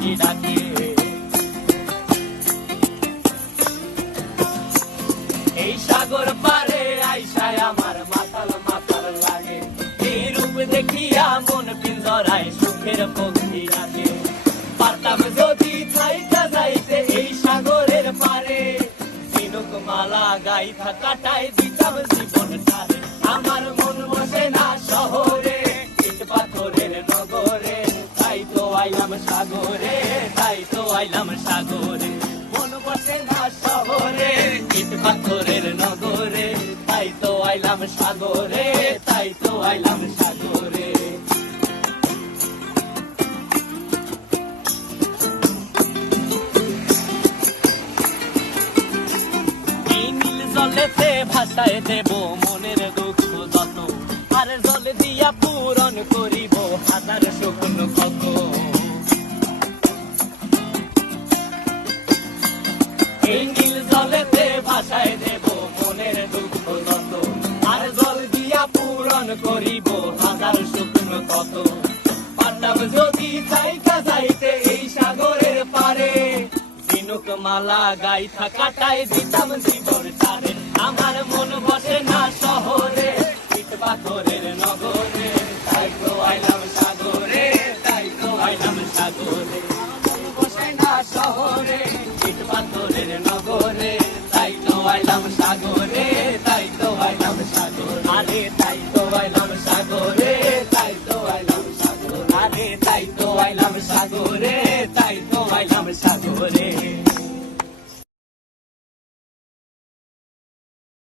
পাখি ডাকে। এই সাগর পারে আইসায় আমার মাতাল মাতাল লাগে, এই রূপ দেখিয়া মন পিঞ্জরায় সুখের পক্ষী ডাকে। পারতাম যদি থাইকা যাইতে এই সাগরের পারে, ঝিনুক মালা গাইথা কাটাই দিতাম জীবন টারে। আমার মন বসে না শহরে, ইট পাথরের নগরে, তাই তো আইলাম সাগরে, তাই তো আইলাম সাগরে। মন বসে না শহরে, ইট পাথরের নগরে, তাই তো আইলাম সাগরে, তাই তো আইলাম সাগরে। জলেতে ভাসায় দেব মনের দুঃখ যত, আর জল দিয়া পূরণ করিব হাজার স্বপ্ন কত। এই নীল জলেতে ভাসায় দেব মনের দুঃখ যত, আর জল দিয়া পূরণ করিব হাজার স্বপ্ন কত। পারতাম যদি থাইকা যাইতে এই সাগরের পারে, ঝিনুক মালা গাইথা কাটাই দিতাম জীবন টারে। আমার মন বসে না শহরে, ইট পাথরে